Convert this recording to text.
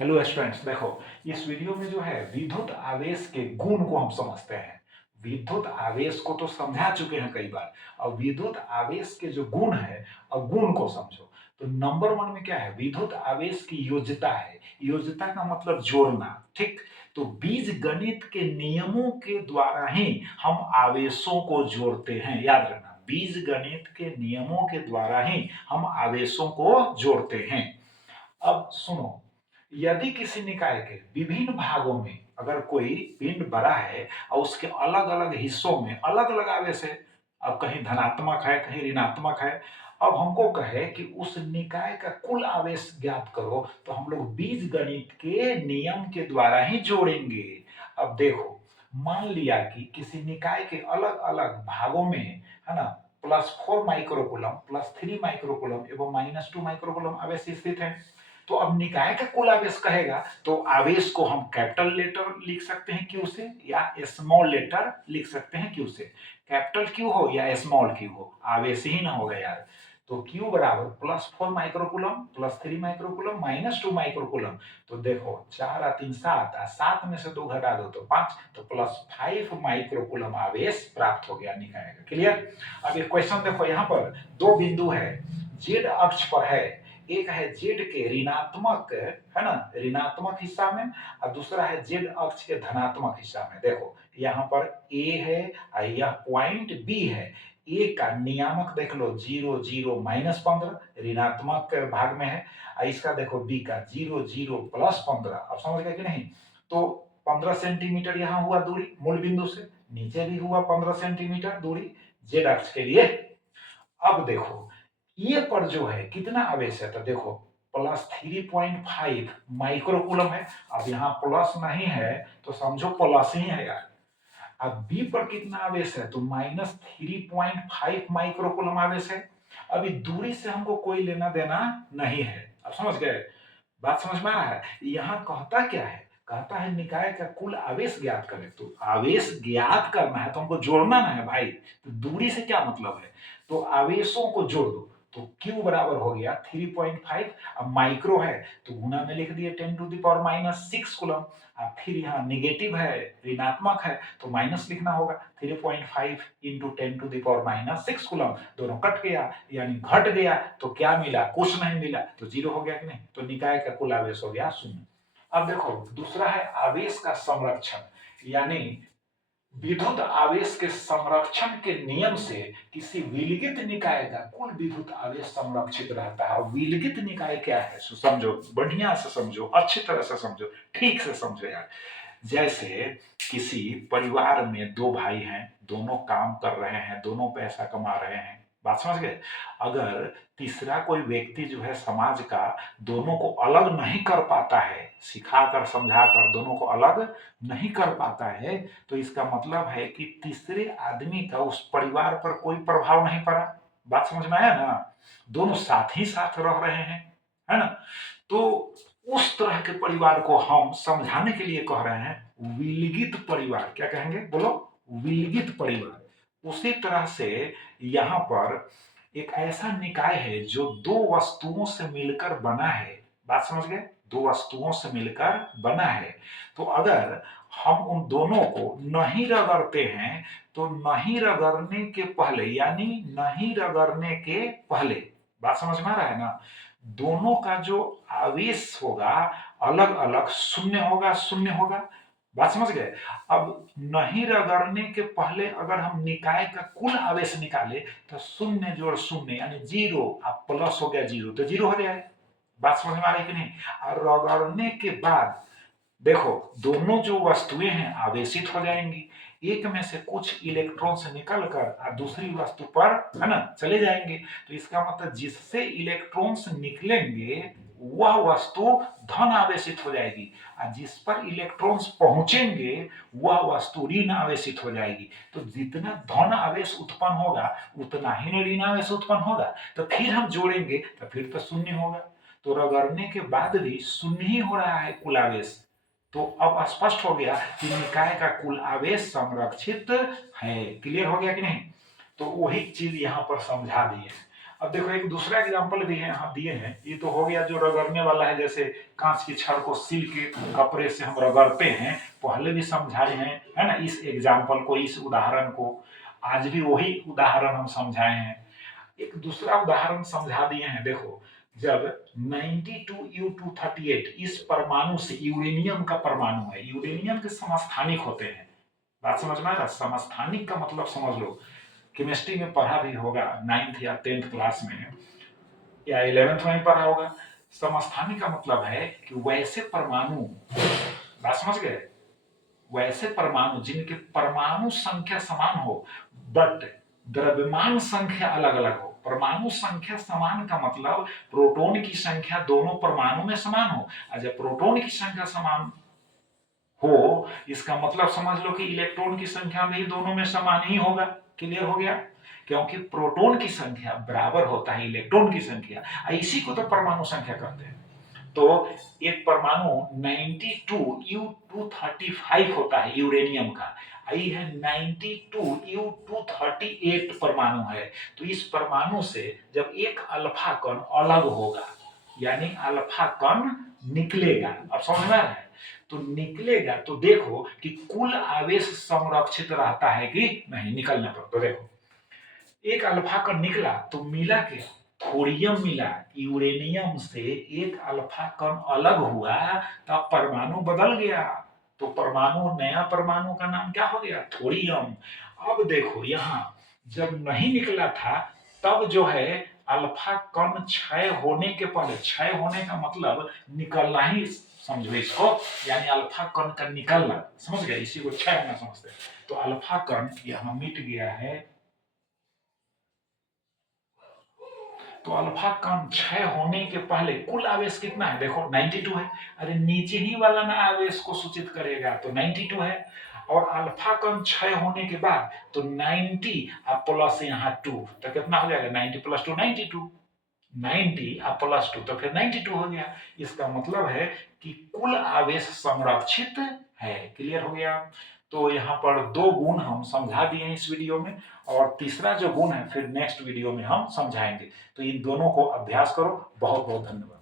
Hello students, देखो इस video में जो है विद्युत आवेश के गुण को हम समझते हैं। विद्युत आवेश को तो समझा चुके हैं कई बार। और विद्युत आवेश के जो गुण है और गुण को समझो। तो नंबर वन में क्या है, विद्युत आवेश की योज्यता है। योज्यता का मतलब जोड़ना, ठीक। तो बीज गणित के नियमों के द्वारा ही हम आवेशों को जोड़ते हैं, याद रखना। बीज गणित के नियमों के द्वारा ही हम आवेशों को जोड़ते हैं। अब सुनो, यदि किसी निकाय के विभिन्न भागों में अगर कोई पिंड बड़ा है और उसके अलग अलग हिस्सों में अलग अलग आवेश है, अब कहीं धनात्मक है कहीं ऋणात्मक है, अब हमको कहे कि उस निकाय का कुल आवेश ज्ञात करो, तो हम लोग बीज गणित के नियम के द्वारा ही जोड़ेंगे। अब देखो, मान लिया कि किसी निकाय के अलग अलग भागों में, है ना, +4 माइक्रोकूलम, +3 माइक्रोकूलम एवं -2 माइक्रोकूलम आवेश स्थित है। तो अब निकाय का कुल आवेश कहेगा तो आवेश को हम कैपिटल लेटर लिख सकते हैं क्यू से या स्मॉल लेटर लिख सकते हैं क्यू से। कैपिटल क्यू हो या स्मॉल क्यू हो, आवेश ही ना होगा यार। तो क्यू बराबर +4 माइक्रोकूलम, +3 माइक्रोकूलम, -2 माइक्रोकूलम। तो देखो 4 और 3 7, 7 में से 2 घटा दो तो 5, तो +5 माइक्रोकूलम आवेश प्राप्त हो गया निकाय का। क्लियर। अब ये क्वेश्चन देखो, यहाँ पर दो बिंदु है, जेड अक्ष पर है। एक है जेड के ऋणात्मक, है ना, ऋणात्मक हिस्सा में, और दूसरा है जेड अक्ष के धनात्मक हिस्सा में। देखो यहाँ पर ए है और यह पॉइंट बी है। ए का नियामक देख लो 0 0 -15 ऋणात्मक भाग में है, और इसका देखो बी का 0 0 +15। अब समझ गए कि नहीं। तो 15 सेंटीमीटर यहाँ हुआ दूरी मूल बिंदु से, नीचे भी हुआ 15 सेंटीमीटर दूरी जेड अक्ष के लिए। अब देखो ये पर जो है कितना आवेश है, तो देखो +3.5 माइक्रोकूलम है। अब यहाँ प्लस नहीं है तो समझो प्लस ही है यार। अब बी पर कितना आवेश है, तो -3.5 माइक्रोकूलम आवेश है। अभी दूरी से हमको कोई लेना देना नहीं है। अब समझ गए, बात समझ में आ रहा है। यहाँ कहता क्या है, कहता है निकाय का कुल आवेश ज्ञात करें। तो आवेश ज्ञात करना है तो हमको जोड़ना ना है भाई। तो दूरी से क्या मतलब है, तो आवेशों को जोड़ दो। तो Q बराबर हो गया 3.5। अब माइक्रो है तो गुना में लिख दिए 10⁻⁻6 कूलम। अब फिर यहाँ निगेटिव है, ऋणात्मक है, तो माइनस लिखना होगा। 3.5 इंटू 10⁻⁻6 कूलम, दोनों कट गया यानी घट गया। तो क्या मिला, कुछ नहीं मिला, तो जीरो हो गया कि नहीं। तो निकाय का कुल आवेश हो गया 0। अब देखो दूसरा है आवेश का संरक्षण, यानी विद्युत आवेश के संरक्षण के नियम से किसी विलगित निकाय का कुल विद्युत आवेश संरक्षित रहता है। विलगित निकाय क्या है, समझो, बढ़िया से समझो, अच्छी तरह से समझो, ठीक से समझो यार। जैसे किसी परिवार में दो भाई हैं, दोनों काम कर रहे हैं, दोनों पैसा कमा रहे हैं, बात समझ गए। अगर तीसरा कोई व्यक्ति जो है समाज का दोनों को अलग नहीं कर पाता है, सिखाकर समझाकर दोनों को अलग नहीं कर पाता है, तो इसका मतलब है कि तीसरे आदमी का उस परिवार पर कोई प्रभाव नहीं पड़ा। बात समझ में आया ना, दोनों साथ ही साथ रह रहे हैं, है ना। तो उस तरह के परिवार को हम समझाने के लिए कह रहे हैं विलगित परिवार। क्या कहेंगे, बोलो, विलगित परिवार। उसी तरह से यहाँ पर एक ऐसा निकाय है जो दो वस्तुओं से मिलकर बना है। बात समझ गए, दो वस्तुओं से मिलकर बना है। तो अगर हम उन दोनों को नहीं रगड़ते हैं, तो नहीं रगड़ने के पहले, यानी नहीं रगड़ने के पहले, बात समझ में आ रहा है ना, दोनों का जो आवेश होगा अलग अलग शून्य होगा, शून्य होगा। बात समझ गए। अब नहीं रगड़ने के पहले अगर हम निकाय का कुल आवेश निकाले तो शून्य जोड़ शून्य यानी 0, अब प्लस हो गया 0 तो 0 हो जाएगा। बात समझ में आ रही कि नहीं। और रगड़ने के बाद देखो दोनों जो वस्तुएं हैं आवेशित हो जाएंगी। एक में से कुछ इलेक्ट्रॉन्स निकल कर दूसरी वस्तु पर, है ना, चले जाएंगे। तो इसका मतलब जिससे इलेक्ट्रॉन्स निकलेंगे वह वस्तु धन आवेशित हो जाएगी, और जिस पर इलेक्ट्रॉन्स पहुंचेंगे वह वस्तु ऋण आवेशित हो जाएगी। तो जितना धन आवेश उत्पन्न होगा उतना ही ऋण आवेश उत्पन्न होगा। तो फिर हम जोड़ेंगे तो फिर तो शून्य होगा। तो रगड़ने के बाद भी शून्य ही हो रहा है कुल आवेश। तो अब स्पष्ट हो गया कि निकाय का कुल आवेश संरक्षित है। क्लियर हो गया कि नहीं। तो वही चीज यहाँ पर समझा दी है। अब देखो एक दूसरा एग्जांपल भी है यहाँ दिए हैं, ये तो हो गया जो रगड़ने वाला है, जैसे कांच की छड़ को सील के कपड़े से हम रगड़ते हैं, पहले भी समझाए हैं, है ना, इस एग्जाम्पल को, इस उदाहरण को। आज भी वही उदाहरण हम समझाए हैं। एक दूसरा उदाहरण समझा दिए हैं, देखो जब 92U238 इस परमाणु से, यूरेनियम का परमाणु है, यूरेनियम के समस्थानिक होते हैं, बात समझ में आ रहा है? समस्थानिक का मतलब समझ लो, केमिस्ट्री में पढ़ा भी होगा 9th या 10th क्लास में, या 11th में पढ़ा होगा। समस्थानिक का मतलब है कि वैसे परमाणु, बात समझ गए, वैसे परमाणु जिनके परमाणु संख्या समान हो बट द्रव्यमान संख्या अलग अलग हो। परमाणु संख्या समान का मतलब प्रोटॉन की संख्या दोनों परमाणु में समान हो, और जब प्रोटॉन की संख्या समान हो इसका मतलब समझ लो कि इलेक्ट्रॉन की संख्या भी दोनों में समान ही होगा। क्लियर हो गया? क्योंकि प्रोटॉन की संख्या बराबर होता है इलेक्ट्रॉन की संख्या, इसी को तो परमाणु संख्या कहते हैं। तो एक परमाणु 92U235 होता है यूरेनियम का, आई है 92U238 परमाणु है। तो इस परमाणु से जब एक अल्फा कण अलग होगा, यानी अल्फा कण निकलेगा, अब समझ में आ रहा है? तो निकलेगा तो देखो कि कुल आवेश संरक्षित रहता है कि नहीं निकलने पर। तो देखो एक अल्फा कण निकला तो मिला क्या, थोरियम मिला, यूरेनियम से एक अल्फा कण अलग हुआ तब परमाणु बदल गया, तो परमाणु, नया परमाणु का नाम क्या हो गया, थोरियम। अब देखो यहाँ जब नहीं निकला था तब जो है अल्फा कण क्षय होने के पहले, क्षय होने का मतलब निकलना ही समझो इसको, यानी अल्फा कण का निकलना, समझ गए, इसी को क्षय होना समझते हैं। तो अल्फा कण यहाँ मिट गया है, तो अल्फा कण क्षय होने के पहले कुल आवेश कितना है, देखो 92 है। अरे नीचे ही वाला ना आवेश को सूचित करेगा, तो 92 है। और अल्फा कण क्षय होने के बाद तो 90 अब प्लस यहाँ 2, तो कितना हो जाएगा, 90 प्लस 2 92, 90 अब प्लस 2 तो फिर 92 हो गया। इसका मतलब है कि कुल आवेश संरक्षित है। क्लियर हो गया? तो यहाँ पर दो गुण हम समझा दिए हैं इस वीडियो में, और तीसरा जो गुण है फिर नेक्स्ट वीडियो में हम समझाएंगे। तो इन दोनों को अभ्यास करो। बहुत बहुत धन्यवाद।